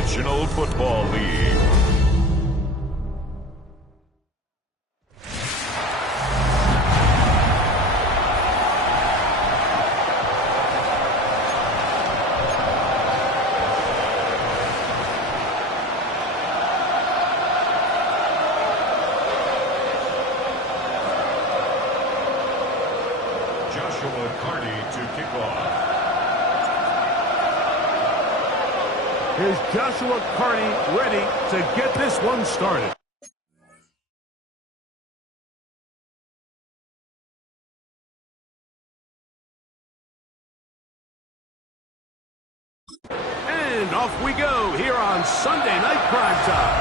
National Football League. To kick off. Here's Joshua Carney ready to get this one started. And off we go here on Sunday Night Prime Time.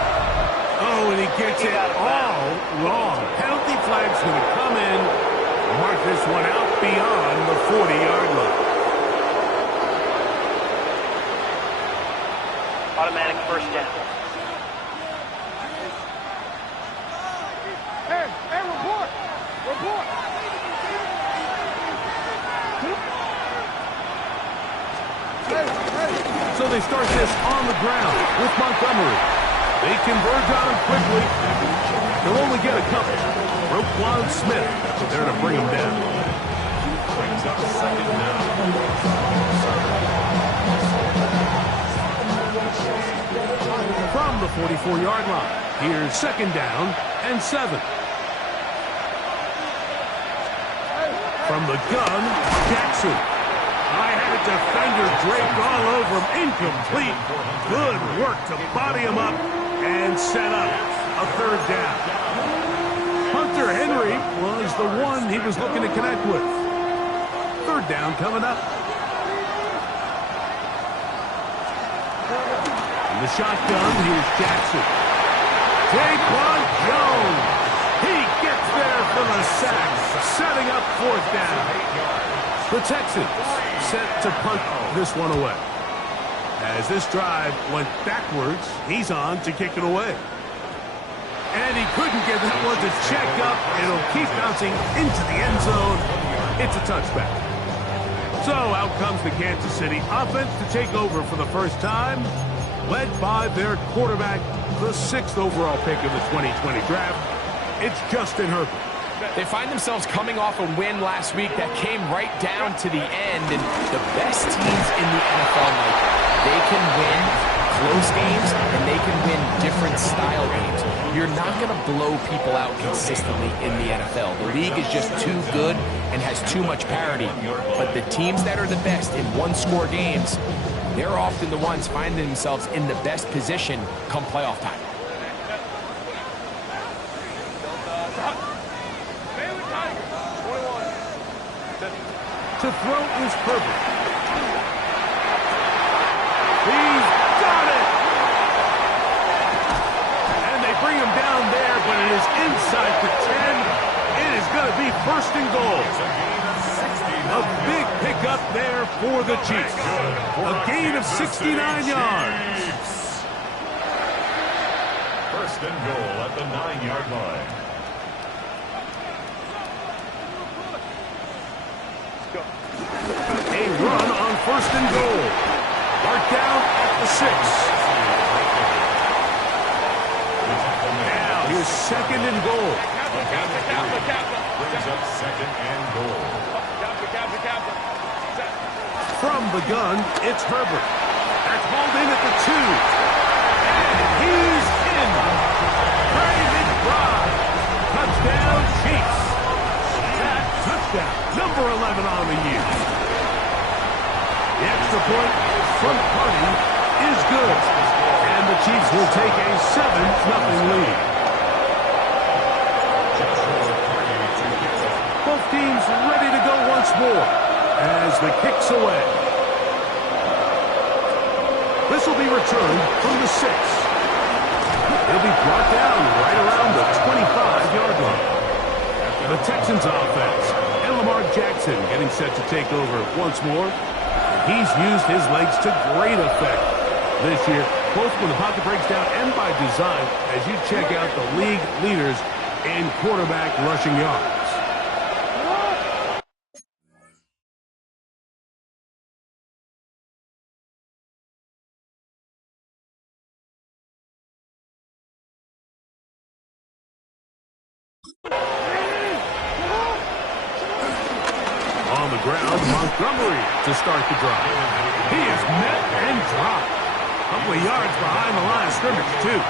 Oh, and he gets it all wrong. Penalty flag's going to come in. Mark this one out beyond the 40-yard line. Automatic first down. Hey, report! Report! So they start this on the ground with Montgomery. They converge on him quickly. They'll only get a couple. Roquan Smith there to bring him down. Brings up second down. From the 44-yard line, here's second down and 7. From the gun, Jackson. I had a defender draped all over him. Incomplete. Good work to body him up and set up a third down. Hunter Henry was the one he was looking to connect with. Third down coming up. In the shotgun, here's Jackson. Daquan Jones. He gets there for the sack, setting up fourth down. The Texans set to punt this one away. As this drive went backwards, he's on to kick it away. And he couldn't get that one to check up. It'll keep bouncing into the end zone. It's a touchback. So out comes the Kansas City offense to take over for the first time, led by their quarterback, the 6th overall pick of the 2020 draft. It's Justin Herbert. They find themselves coming off a win last week that came right down to the end, and the best teams in the NFL, Mike, they can win close games and they can win different style games. You're not going to blow people out consistently in the NFL. The league is just too good and has too much parity. But the teams that are the best in one-score games, they're often the ones finding themselves in the best position come playoff time. To throw is Herbert. He's got it! And they bring him down there, but it is inside the 10. It is going to be first and goal. A big pickup there for the Chiefs. A gain of 69 yards. First and goal at the 9-yard line. A run on first and goal. Marked down at the 6. Now here's second and goal. Brings up second and goal. From the gun, it's Herbert. That's hauled in at the 2. And he's in. Trey McBride. Touchdown, Chiefs. That touchdown, number 11 on the year. The extra point from Carney is good. And the Chiefs will take a 7-0 lead. Both teams ready to go once more as the kick's away. This will be returned from the 6. He'll be brought down right around the 25-yard line. The Texans offense and Lamar Jackson getting set to take over once more. He's used his legs to great effect this year, both when the pocket breaks down and by design, as you check out the league leaders in quarterback rushing yards. the ground, Montgomery to start the drive. He is met and dropped. A couple of yards behind the line of scrimmage, too.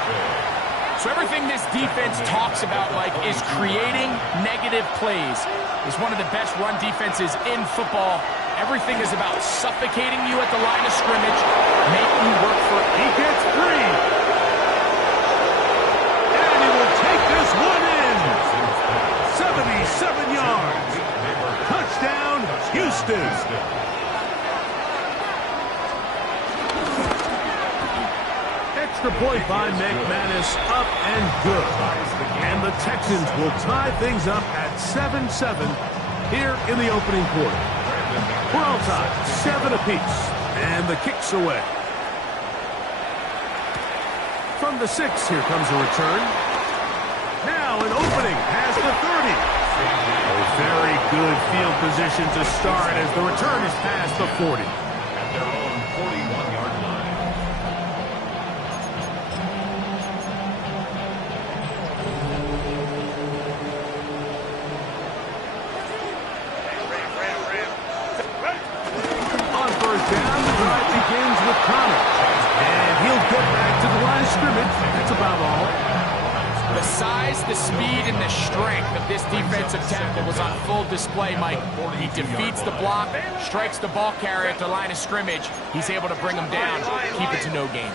So everything this defense talks about, Mike, is creating negative plays. It's one of the best run defenses in football. Everything is about suffocating you at the line of scrimmage, making you work for it. He gets free. And he will take this one in. 77 yards. Touchdown, Houston. Extra point by McManus, up and good. And the Texans will tie things up at 7-7 here in the opening quarter. We're all tied, 7 apiece, and the kick's away. From the 6, here comes a return. Now an opening past the 30. A very good field position to start as the return is past the 40. At their own 41-yard line. On first down, the drive begins with Connor. And he'll get back to the line of scrimmage. That's about all. The size, the speed, and the strength of this defensive tackle was on full display, Mike. He defeats the block, strikes the ball carrier at the line of scrimmage. He's able to bring him down, keep it to no gain.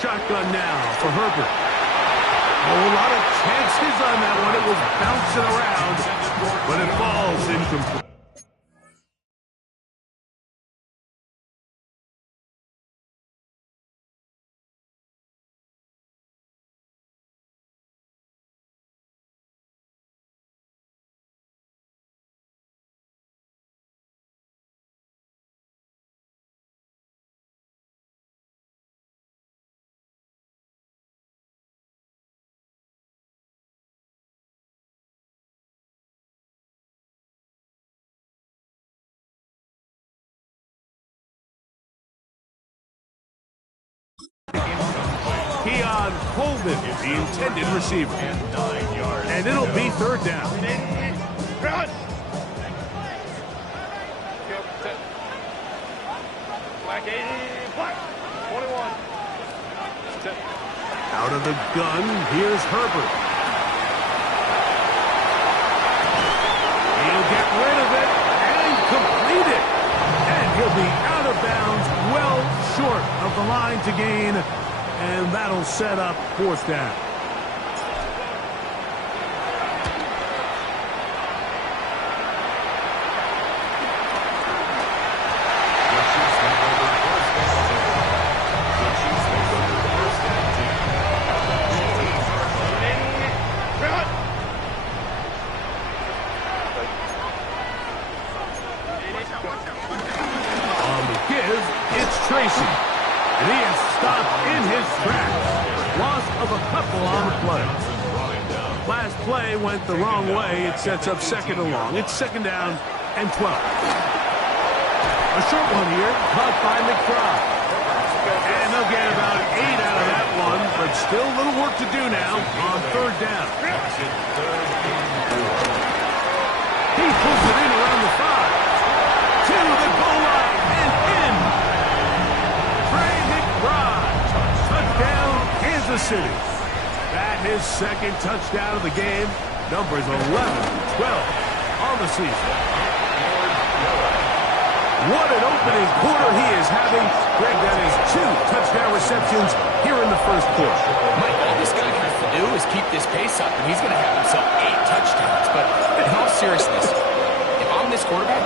Shotgun now for Herbert. Oh, a lot of chances on that one. It was bouncing around, but it falls incomplete. Keon Coleman, the intended receiver. And it'll be third down. Out of the gun, here's Herbert. He'll get rid of it and complete it. And he'll be out of bounds, well short of the line to gain. And that'll set up fourth down. On the give, it's Tracy. And he is stopped in his tracks. Loss of a couple on the play. Last play went the wrong way. It sets up second and long. It's second down and 12. A short one here, caught by McBride. And they'll get about 8 out of that one, but still a little work to do now on third down. He pulls it in around the 5. To the goal line and in. Touchdown, Kansas City. That his second touchdown of the game. Numbers 11-12 on the season. What an opening quarter he is having. Greg, that is 2 touchdown receptions here in the first quarter. Mike, all this guy has to do is keep this pace up, and he's going to have himself 8 touchdowns. But in all seriousness, if I'm this quarterback,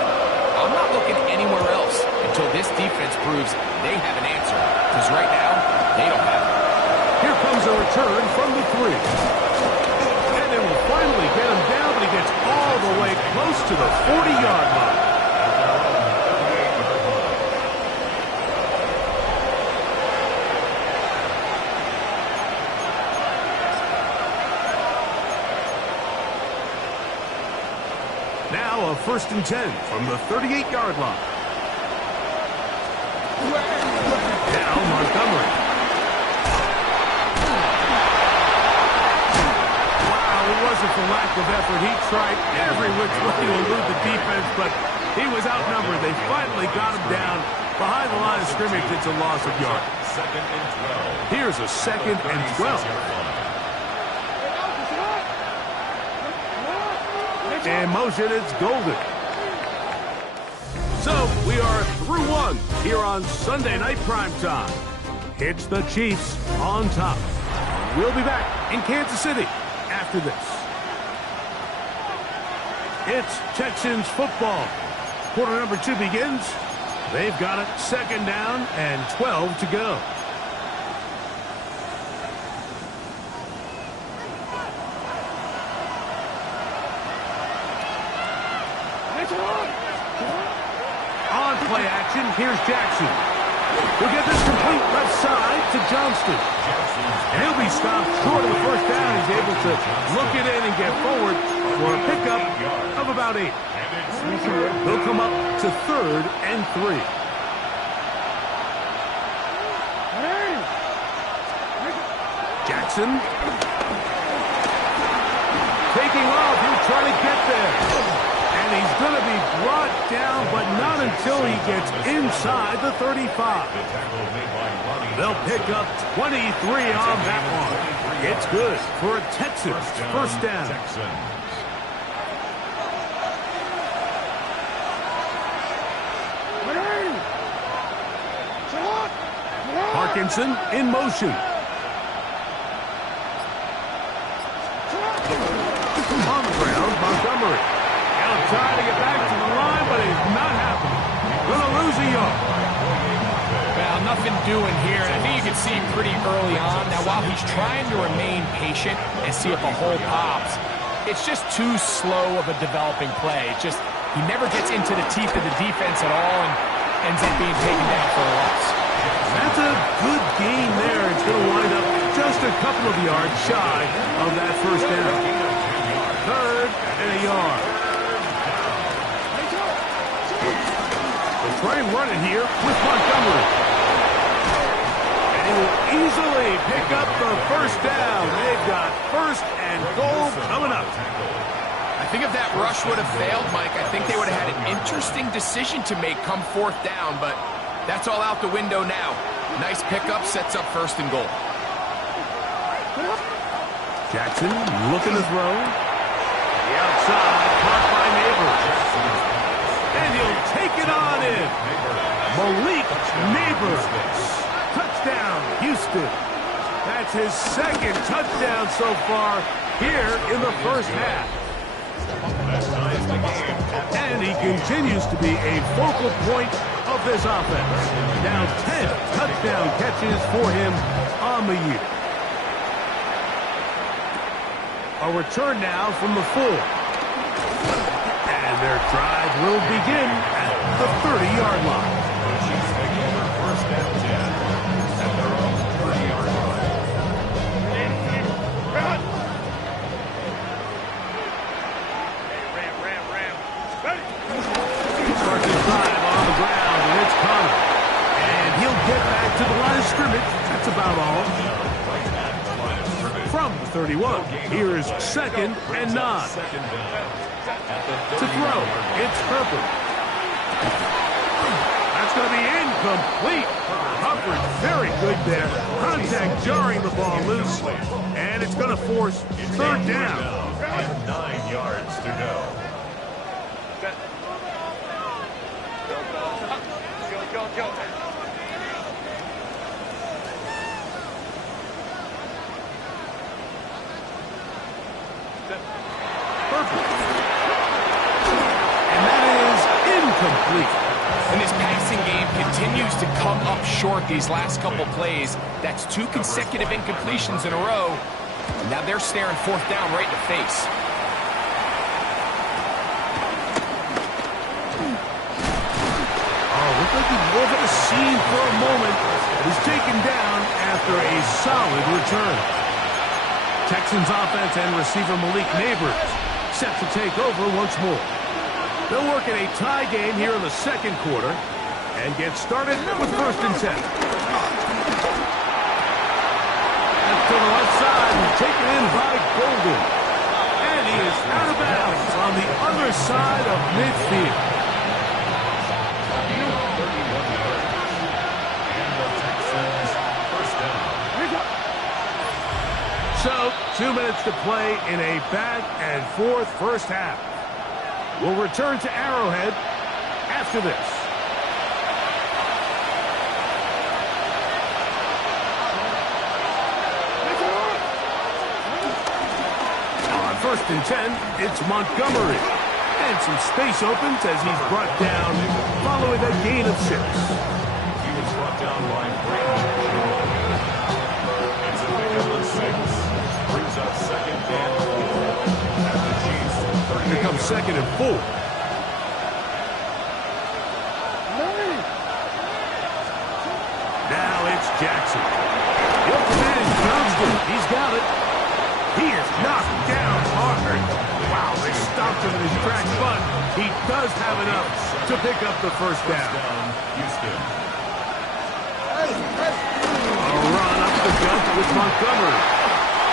I'm not looking anywhere else until this defense proves they have an answer. Because right now, they don't have it. Here comes a return from the 3. And they will finally get him down, but he gets all the way close to the 40-yard line. Now a 1st and 10 from the 38-yard line. Now Now Montgomery. Wow, it wasn't for lack of effort. He tried every which way to elude the defense, but he was outnumbered. They finally got him down behind the line of scrimmage. It's a loss of yards. Second and 12. Here's a 2nd and 12. In motion, it's Golden. So, we are through one here on Sunday Night Primetime. It's the Chiefs on top. We'll be back in Kansas City after this. It's Texans football. Quarter number 2 begins. They've got it 2nd down and 12 to go. On play action, here's Jackson. We'll get this complete left side to Johnston. And he'll be stopped short of the first down. He's able to look it in and get forward for a pickup of about 8. He'll come up to 3rd and 3. Jackson. Taking off. He'll try to get there. And he's going to be brought down, but not until he gets inside the 35. They'll pick up 23 on that one. It's good for a Texans first down. Parkinson in motion. On the ground, Montgomery. He'll try to get back to the line, but it's not happening. Gonna lose a yard. Well, nothing doing here, and I think you can see pretty early on. Now, while he's trying to remain patient and see if a hole pops, it's just too slow of a developing play. It's just, he never gets into the teeth of the defense at all and ends up being taken down for a loss. That's a good game there. It's going to wind up just a couple of yards shy of that first down. 3rd and a yard. They'll try and run it here with Montgomery. And he will easily pick up the first down. They've got 1st and goal coming up. I think if that rush would have failed, Mike, I think they would have had an interesting decision to make come 4th down, but that's all out the window now. Nice pickup, sets up 1st and goal. Jackson looking to throw. The outside, caught by Neighbors. And he'll take it on in. Malik Neighbors. Touchdown, Houston. That's his 2nd touchdown so far here in the first half. And he continues to be a focal point of this offense. Now 10 touchdown catches for him on the year. A return now from the 4. And their drive will begin at the 30-yard line. First and 10 at their own 30-yard line. Starts his drive on the ground, and it's Connor. And he'll get back to the line of scrimmage. That's about all. From the 31, here is 2nd and 9. To throw, it's Herbert. That's going to be incomplete. Coverage very good there. Contact jarring the ball loose. And it's going to force 3rd down. And 9 yards to go. Go. Perfect. And that is incomplete. And this passing game continues to come up short these last couple plays. That's 2 consecutive incompletions in a row. And now they're staring 4th down right in the face. Looked like he woven a seam for a moment. He's taken down after a solid return. Texans offense and receiver Malik Neighbors set to take over once more. They'll work in a tie game here in the 2nd quarter. And get started with 1st and 10. To the left side and taken in by Golden. And he is out of bounds on the other side of midfield. So, 2 minutes to play in a back-and-forth first half. We'll return to Arrowhead after this. On 1st and 10, it's Montgomery. And some space opens as he's brought down following a gain of 6. He was brought down by Brady. It's a big of 6. Brings up 2nd and 4. At the Chiefs. Here comes 2nd and 4. Now it's Jackson. The open man is Johnston. He's got it. He is knocked down hard. Wow, they stopped him in his tracks, but he does have enough to pick up the 1st down. Houston. A run up the gut with Montgomery.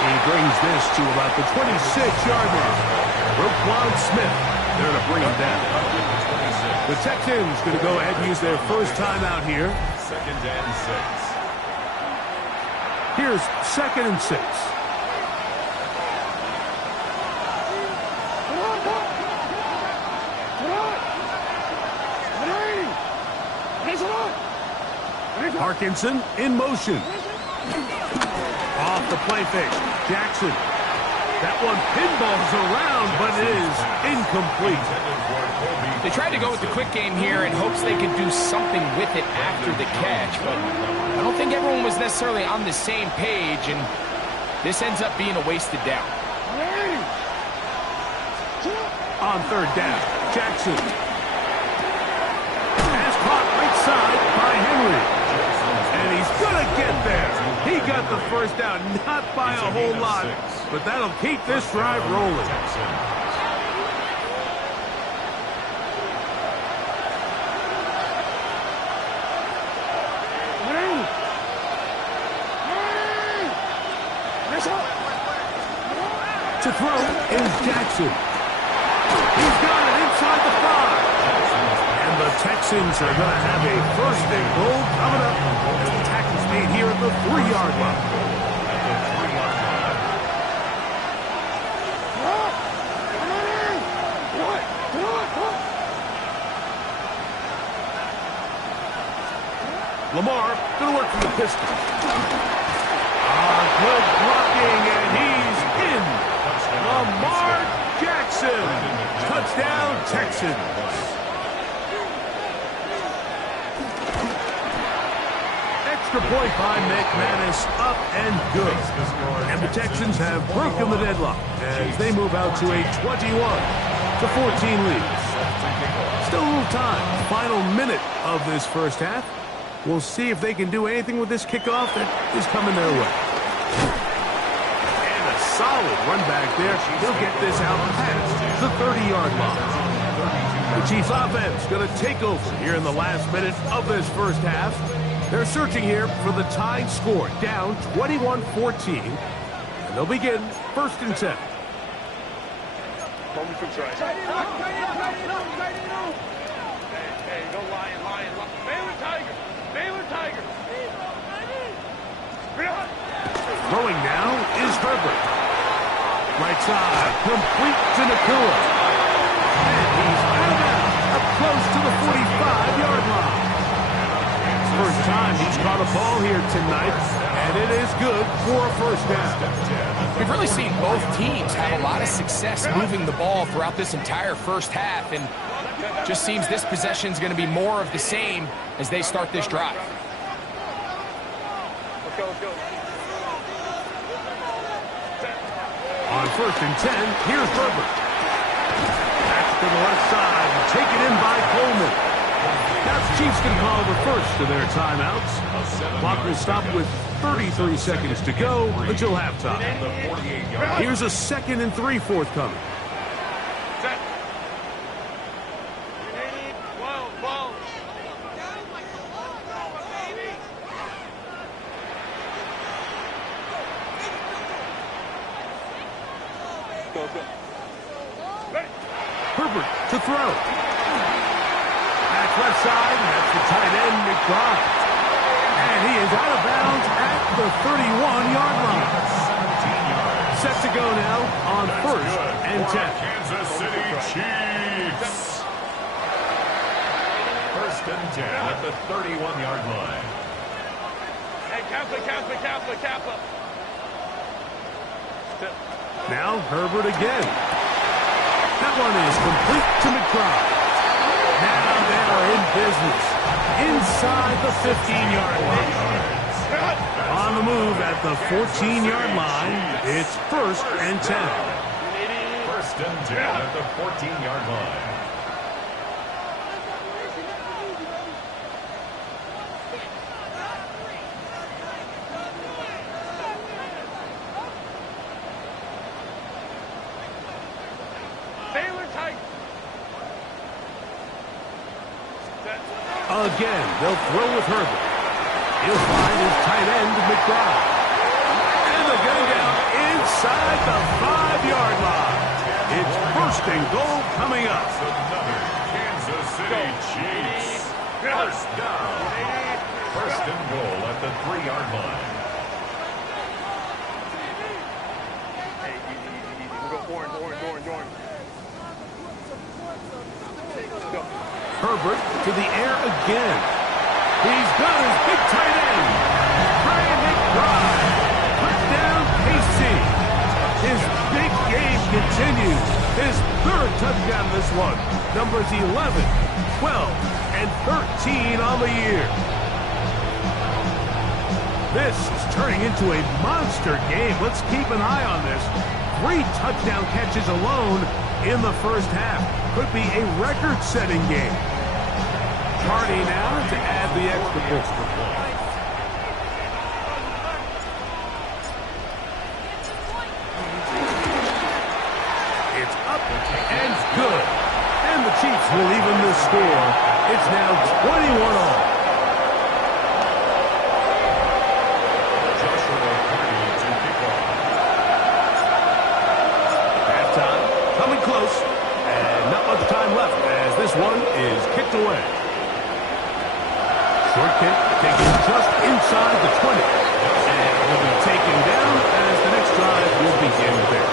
He brings this to about the 26-yard line. Roquan Smith there to bring him down. The Texans going to go ahead and use their 1st timeout here. 2nd and 6. Here's 2nd and 6. Parkinson in motion. Off the play fake. Jackson. That one pinballs around, but it is incomplete. They tried to go with the quick game here in hopes they could do something with it after the catch, but I don't think everyone was necessarily on the same page, and this ends up being a wasted down. On 3rd down, Jackson. Pass caught right side by Henry. And he's going to get there. He got the 1st down, not by a whole lot, but that'll keep this drive rolling. To throw is Jackson. He's got it inside the 5. And the Texans are going to have a 1st and goal coming up as the tackle's made here at the 3-yard line. Lamar going to work from the pistol. Good blocking, and he's in. Lamar Jackson. Touchdown, Texans. Extra point by McManus, up and good. And the Texans have broken the deadlock as they move out to a 21-14 lead. Still a little time. Final minute of this 1st half. We'll see if they can do anything with this kickoff that is coming their way. And a solid run back there. He'll get this out past the 30-yard line. The Chiefs offense going to take over here in the last minute of this 1st half. They're searching here for the tying score, down 21-14. And they'll begin 1st and 10. Hey, go Lion. Baylor Tiger. Throwing now is Herbert. Right side, complete to Nakua. And he's out of bounds, up close to the 45-yard line. First time he's caught a ball here tonight, and it is good for a 1st down. We've really seen both teams have a lot of success moving the ball throughout this entire 1st half, and just seems this possession is going to be more of the same as they start this drive. Let's go. On 1st and 10, here's Herbert. Back to the left side, taken in by Coleman. Now the Chiefs can call the 1st of their timeouts. Clock will stop with 33 seconds to go until halftime. Here's a 2nd and 3 forthcoming. Go, go. Ready. Herbert to throw. That's left side. That's the tight end, McBride. And he is out of bounds at the 31-yard line. 17 yards. Set to go now on first and 10. Kansas City Chiefs. First and 10 at the 31-yard line. Hey, Kappa. Now Herbert again. That one is complete to McBride. Now they are in business inside the 15-yard line. On the move at the 14-yard line, it's first and 10. First and 10 at the 14-yard line. Again, they'll throw with Herbert. He'll find his tight end, McBride. And they'll get him down inside the 5-yard line. It's first and goal coming up. Another Kansas City Chiefs. First down. First and goal at the 3-yard line. Hey, easy. We'll go orange. Go. Herbert to the air again. He's got his big tight end. Brian McBride. Put down KC. His big game continues. His third touchdown in this one. Numbers 11, 12, and 13 on the year. This is turning into a monster game. Let's keep an eye on this. 3 touchdown catches alone in the first half. Could be a record-setting game. Hardy now to add the extra point. It's up and good. And the Chiefs will even the score. It's now 21-all. Halftime coming close. And not much time left as this one is kicked away. Short kick taken just inside the 20. And will be taken down as the next drive will begin there.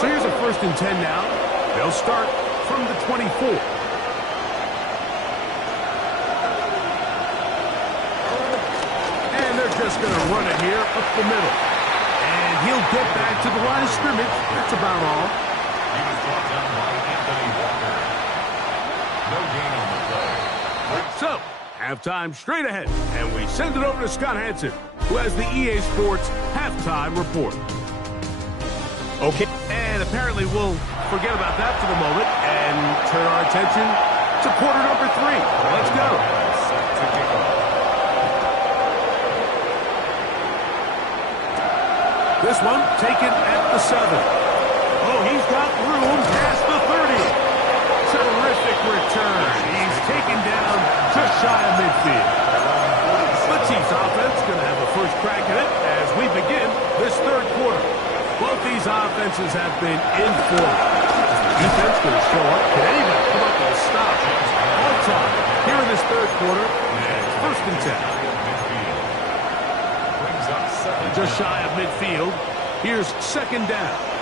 So here's a first and 10 now. They'll start from the 24. And they're just going to run it here up the middle. And he'll get back to the line of scrimmage. That's about all. He was brought down by Anthony Walker. No gain on the play. So, halftime straight ahead, and we send it over to Scott Hansen, who has the EA Sports halftime report. Okay, and apparently we'll forget about that for the moment and turn our attention to quarter number 3. Let's go. Set to kick off. This one taken at the 7. Oh, he's got room past the 30. Terrific return. He's taken down just shy of midfield. The Chiefs offense going to have a first crack at it as we begin this third quarter. Both these offenses have been in form. The defense going to show up. Can anyone come up with a stop? On time here in this third quarter. And first and 10. Brings up second. Just shy of midfield. Here's second down.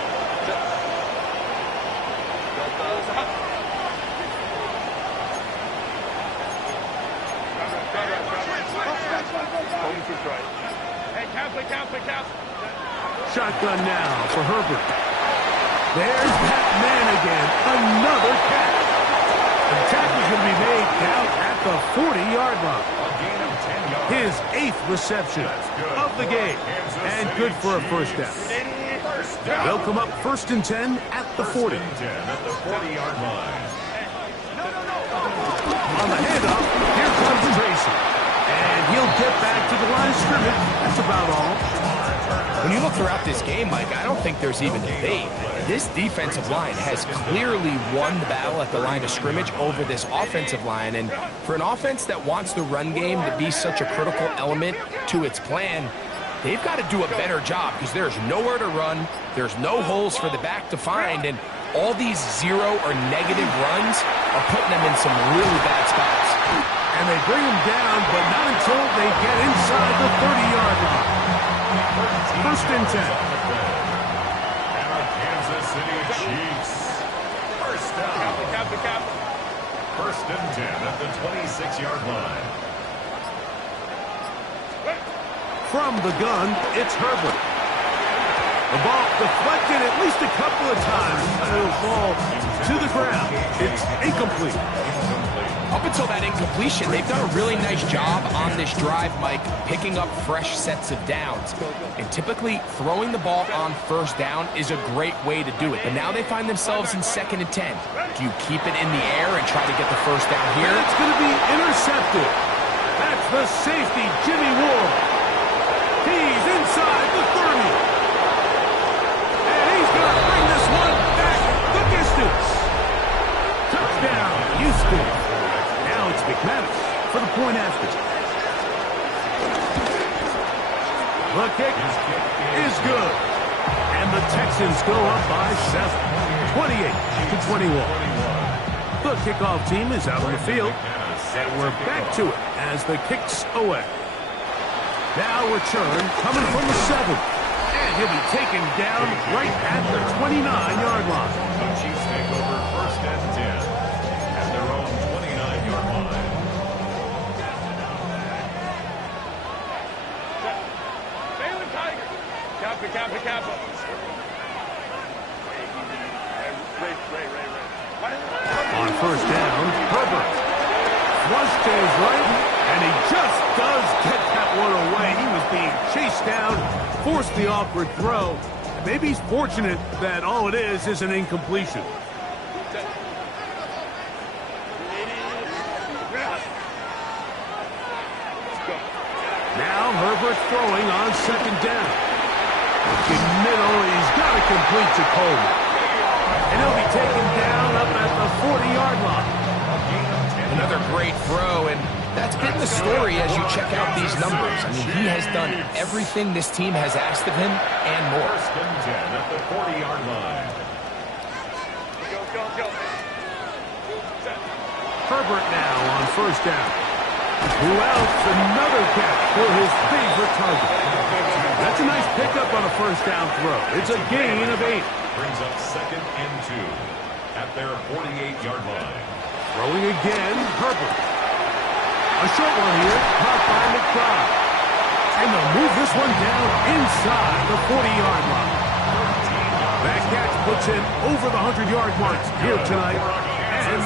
Shotgun now for Herbert. There's Pat Man again. Another catch. The tackle's going to be made down at the 40-yard line. A gain of 10 yards. His 8th reception of the game. And good for a first down. First down. They'll come up first and 10 at the 40. 10 at the 40-yard line. On the handoff, here comes Tracy. And he'll get back to the line of scrimmage. That's about all. When you look throughout this game, Mike, I don't think there's even debate. This defensive line has clearly won the battle at the line of scrimmage over this offensive line. And for an offense that wants the run game to be such a critical element to its plan, they've got to do a better job because there's nowhere to run, there's no holes for the back to find, and all these zero or negative runs are putting them in some really bad spots. And they bring him down, but not until they get inside the 30-yard line. First and 10. And the Kansas City Chiefs. First down. First and 10 at the 26-yard line. From the gun, it's Herbert. The ball deflected at least a couple of times. It'll fall to the ground. It's incomplete. Up until that incompletion, they've done a really nice job on this drive, Mike, picking up fresh sets of downs. And typically, throwing the ball on first down is a great way to do it. But now they find themselves in 2nd and 10. Do you keep it in the air and try to get the first down here? And it's going to be intercepted. That's the safety, Jimmy Ward. He's inside the 30. And he's going to bring this one back the distance. Touchdown, Houston. Now it's McManus for the point after. The kick is good. And the Texans go up by 7. 28-21. The kickoff team is out on the field. And we're back to it as the kick's away. Now return coming from the 7. And he'll be taken down right at the 29-yard line. The Chiefs take over first and 10 at their own 29-yard line. Baylor Tiger. Kappa. Ray. On first down, Herbert. Flush to his right, and he just does get that one away. He was being chased down, forced the awkward throw. Maybe he's fortunate that all it is an incompletion. Now Herbert's throwing on second down. In middle, he's got to complete to Coleman. And he'll be taken down up at the 40-yard line. Another great throw, and that's been the story as you check out these numbers. I mean, he has done everything this team has asked of him and more. First and 10 at the 40-yard line. Go. Herbert now on first down. Who else? Another catch for his favorite target. That's a nice pickup on a first down throw. It's a gain of 8. Brings up second and 2 at their 48-yard line. Throwing again, Herbert. A short one here, caught by McBride. And they'll move this one down inside the 40-yard line. That catch puts it over the 100-yard mark here tonight. And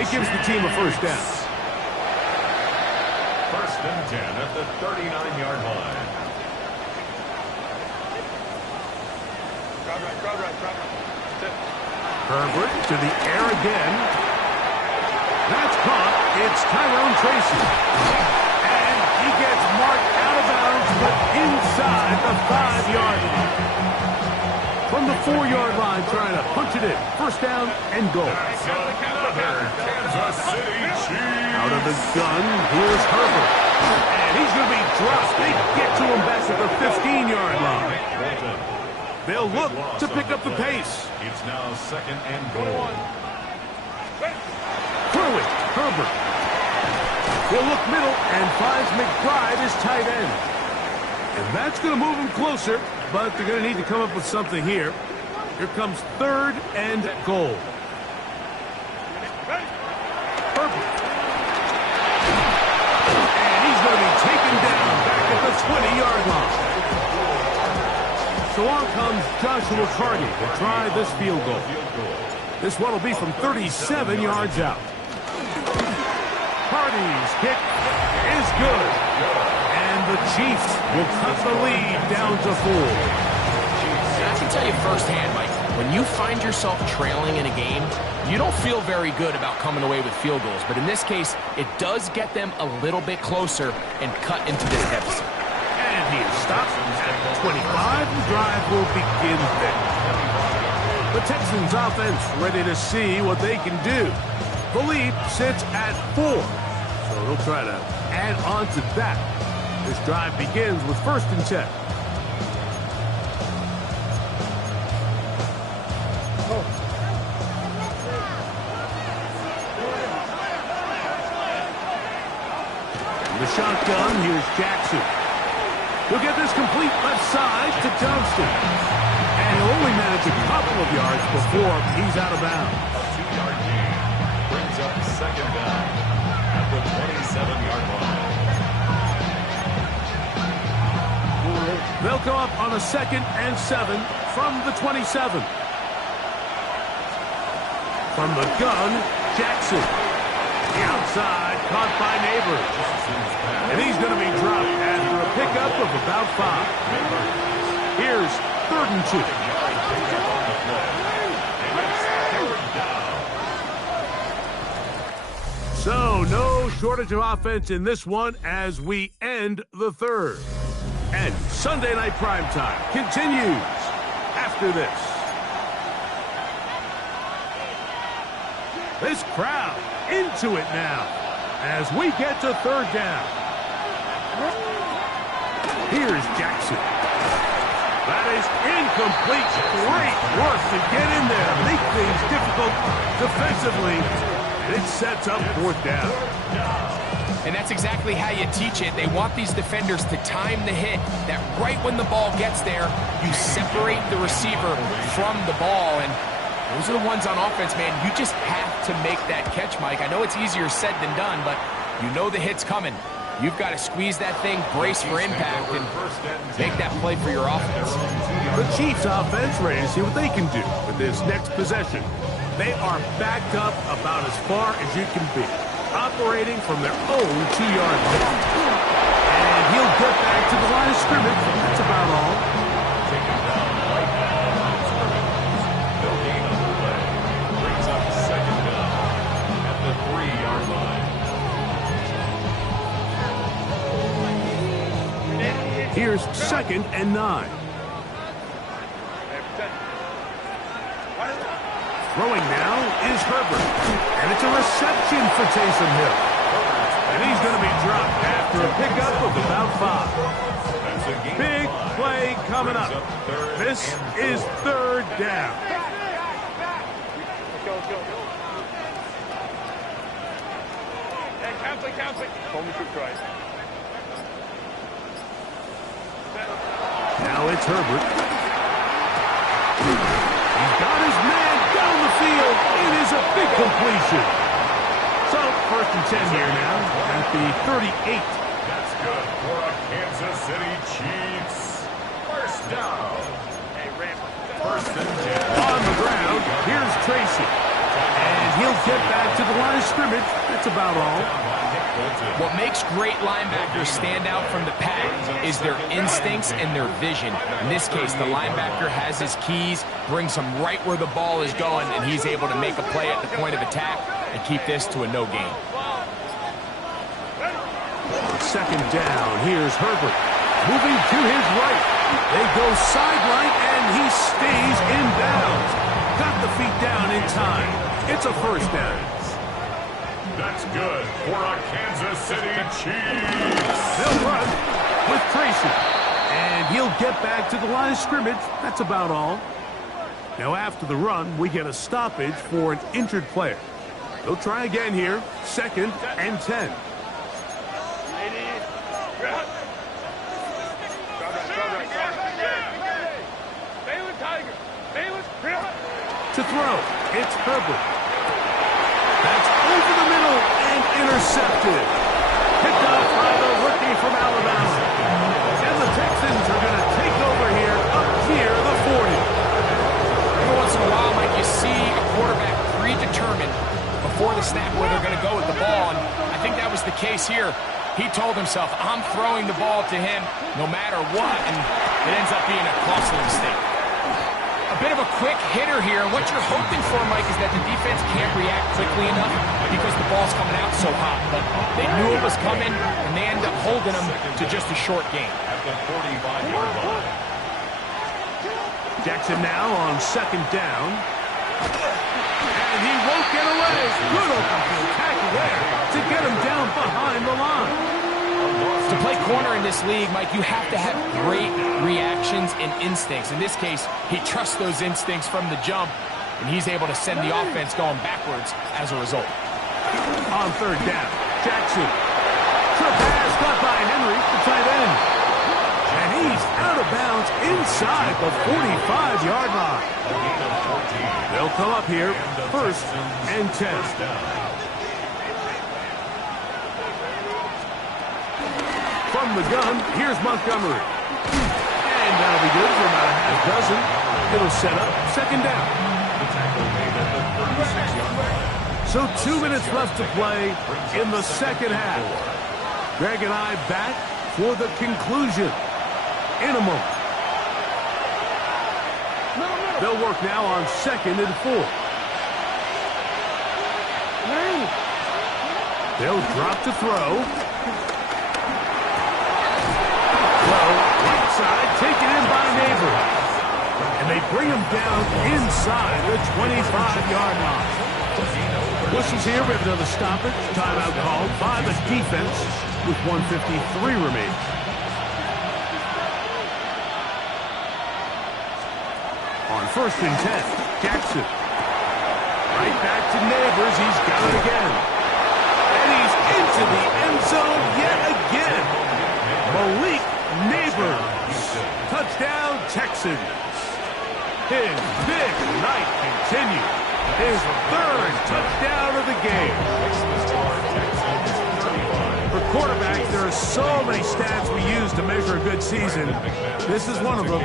it gives the team a first down. First and 10 at the 39-yard line. Herbert to the air again. That's caught. It's Tyrone Tracy. And he gets marked out of bounds, but inside the 5-yard line. From the 4-yard line, trying to punch it in. First down and goal. Kansas City Chiefs. Out of the gun, here's Herbert. And he's going to be dropped. They get to him back at the 15-yard line. They'll look to pick up the pace. It's now second and goal. Through it, Herbert. He'll look middle and finds McBride as tight end. And that's going to move him closer, but they're going to need to come up with something here. Here comes third and goal. Herbert. And he's going to be taken down back at the 20-yard line. So on comes Joshua Carty to try this field goal. This one will be from 37 yards out. Carty's kick is good. And the Chiefs will cut the lead down to 4. I can tell you firsthand, Mike, when you find yourself trailing in a game, you don't feel very good about coming away with field goals. But in this case, it does get them a little bit closer and cut into this deficit. And he is stopped at 25. The drive will begin then. The Texans offense ready to see what they can do. The lead sits at 4. So they'll try to add on to that. This drive begins with first and 10. gun, here's Jackson. He'll get this complete left side to Johnston. And he'll only manage a couple of yards before he's out of bounds. A 2-yard gain brings up second down at the 27-yard line. They'll go up on a 2nd and 7 from the 27. From the gun, Jackson. The outside, caught by Neighbors. And he's going to be dropped after a pickup of about 5. Here's 3rd and 2. So, no shortage of offense in this one as we end the 3rd. And Sunday Night Primetime continues after this. This crowd into it now as we get to 3rd down. Here's Jackson. That is incomplete. Great work to get in there, make things difficult defensively. And it sets up 4th down. And that's exactly how you teach it. They want these defenders to time the hit, that right when the ball gets there, you separate the receiver from the ball. And those are the ones on offense, man. You just have to make that catch, Mike. I know it's easier said than done, but you know the hit's coming. You've got to squeeze that thing, brace for impact, and make that play for your offense. The Chiefs' offense ready to see what they can do with this next possession. They are backed up about as far as you can be, operating from their own 2-yard line. And he'll get back to the line of scrimmage. That's about all. Taken down right at the line of scrimmage. No gain on the play. Brings up second down at the 3-yard line. Here's 2nd and 9. Throwing now is Herbert. And it's a reception for Taysom Hill. And he's going to be dropped after a pickup of about 5. Big play coming up. This is 3rd down. Let's go. Hey, counseling. Call me quick try. Now it's Herbert. He's got his man down the field. It is a big completion. So, 1st and 10 here now at the 38. That's good for a Kansas City Chiefs. 1st down. Hey, Ram. 1st and 10. On the ground, here's Tracy. And he'll get back to the line of scrimmage. That's about all. What makes great linebackers stand out from the pack is their instincts and their vision. In this case, the linebacker has his keys, brings him right where the ball is going, and he's able to make a play at the point of attack and keep this to a no gain. 2nd down, here's Herbert. Moving to his right. They go sideline, and he stays in bounds. Got the feet down in time. It's a 1st down. That's good for a Kansas City Chiefs. They'll run with Tracy. And he'll get back to the line of scrimmage. That's about all. Now after the run, we get a stoppage for an injured player. They'll try again here. 2nd and 10. To throw, it's Herbert. That's over the middle and intercepted. Picked up by the rookie from Alabama. And the Texans are going to take over here up near the 40. Every once in a while, Mike, you see a quarterback predetermined before the snap where they're going to go with the ball, and I think that was the case here. He told himself, I'm throwing the ball to him no matter what, and it ends up being a costly mistake. A bit of a quick hitter here. What you're hoping for, Mike, is that the defense can't react quickly enough because the ball's coming out so hot. But they knew it was coming, and they end up holding them to just a short game. At the 45-yard line. Jackson now on 2nd down. And he won't get away. Good open field tackle there to get him down behind the line. To play corner in this league, Mike, you have to have great reactions and instincts. In this case, he trusts those instincts from the jump, and he's able to send the offense going backwards as a result. On 3rd down, Jackson. Trip pass caught by Henry, the tight end. And he's out of bounds inside the 45-yard line. They'll come up here, 1st and 10. From the gun, here's Montgomery. And that'll be good for about a half dozen. It'll set up 2nd down. So 2 minutes left to play in the 2nd half. Greg and I back for the conclusion in a moment. They'll work now on 2nd and 4. They'll drop to throw. Right side, taken in by Neighbor. And they bring him down inside the 25-yard line. Whistles here, we have another stoppage. Timeout called by the defense with 1:53 remaining. On 1st and 10, Jackson. Right back to Neighbors. He's got it again. And he's into the end zone yet again. Malik Neighbors. Touchdown, Texans. His big night continues. His 3rd touchdown of the game. For quarterbacks, there are so many stats we use to measure a good season. This is one of them.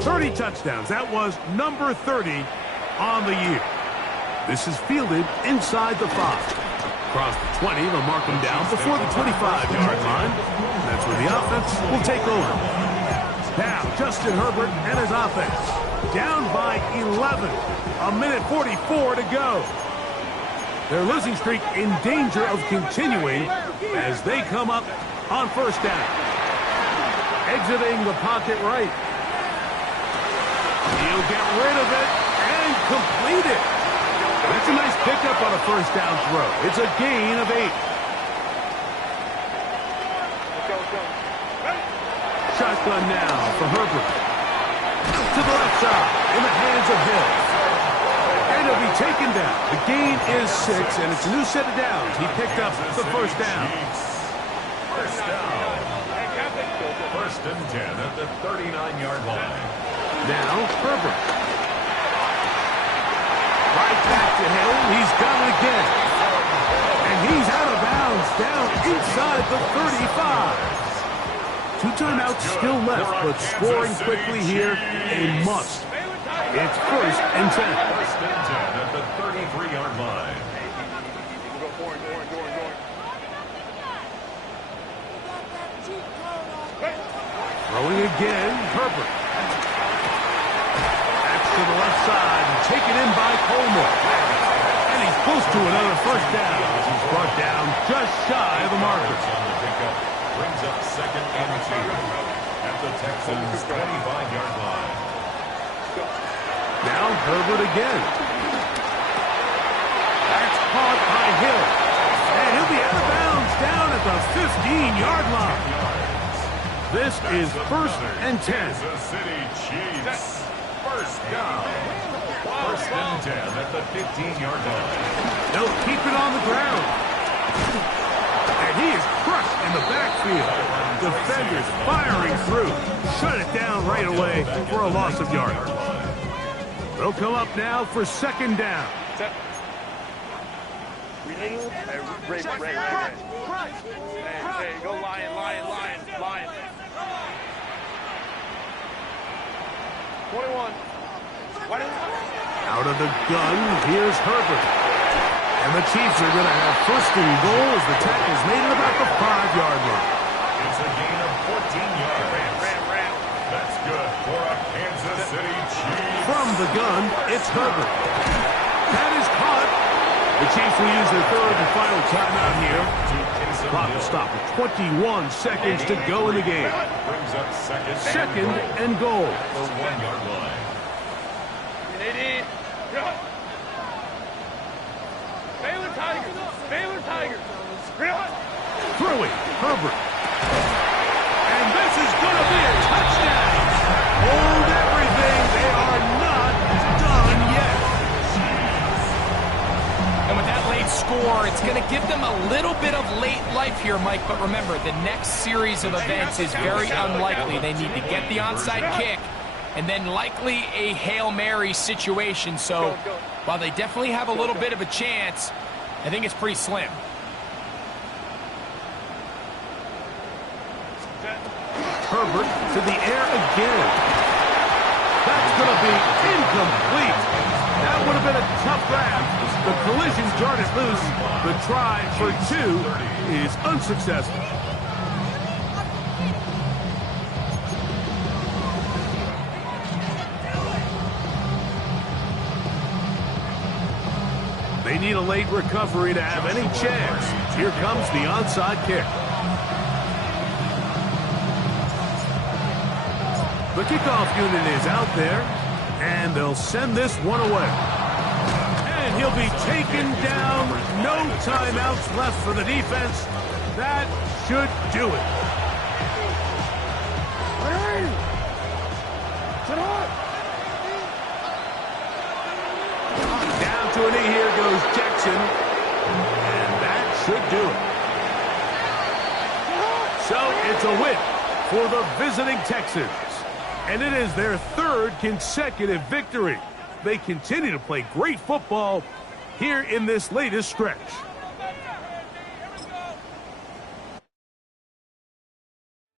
30 touchdowns. That was number 30 on the year. This is fielded inside the 5. Across the 20, they'll mark him down before the 25-yard line. That's where the offense will take over. Now, Justin Herbert and his offense. Down by 11. A minute 44 to go. Their losing streak in danger of continuing as they come up on 1st down. Exiting the pocket right. He'll get rid of it and complete it. That's a nice pickup on a 1st down throw. It's a gain of 8. Shotgun now for Herbert. To the left side, in the hands of Hill. And he'll be taken down. The gain is 6, and it's a new set of downs. He picked up the 1st down. 1st down. 1st and 10 at the 39-yard line. Now, Herbert. Right back to Hill. He's got it again. And he's out of bounds down inside the 35. 2 timeouts still left, but scoring quickly here, a must. It's 1st and 10. 1st and 10 at the 33-yard line. Throwing again, Herbert. Back to the left side, and taken in by Coleman. And he's close to another 1st down. He's brought down just shy of the marker. Brings up 2nd and 2 at the Texans' 25-yard line. Now Herbert again. That's caught by Hill. And he'll be out of bounds down at the 15-yard line. This is 1st and 10. Kansas City Chiefs. 1st down. 1st and 10 at the 15-yard line. They'll keep it on the ground. And he is crushed in the backfield. Defenders firing through. Shut it down right away for a loss of yardage. They'll come up now for 2nd down. Ray. Hey, go Lion. 21. Out of the gun, here's Herbert. And the Chiefs are going to have 1st and goal as the tackle's made at about the 5-yard line. It's a gain of 14 yards. Ram. That's good for a Kansas City Chiefs. From the gun, it's Herbert. That is caught. The Chiefs will use their 3rd and final timeout here. Clock will stop with 21 seconds to go in the game. Brings up 2nd and goal. The 1-yard line. Baylor Tigers. Throwing, Herbert. And this is going to be a touchdown. Hold everything. They are not done yet. And with that late score, it's going to give them a little bit of late life here, Mike, but remember, the next series of events is very unlikely. They need to get the onside kick and then likely a Hail Mary situation. So while they definitely have a little bit of a chance, I think it's pretty slim. Herbert to the air again. That's going to be incomplete. That would have been a tough grab. The collision jarred it loose. The try for 2 is unsuccessful. They need a late recovery to have any chance. Here comes the onside kick. The kickoff unit is out there, and they'll send this one away. And he'll be taken down. No timeouts left for the defense. That should do it. Down to a knee, here goes Jackson. And that should do it. So it's a win for the visiting Texans. And it is their 3rd consecutive victory. They continue to play great football here in this latest stretch.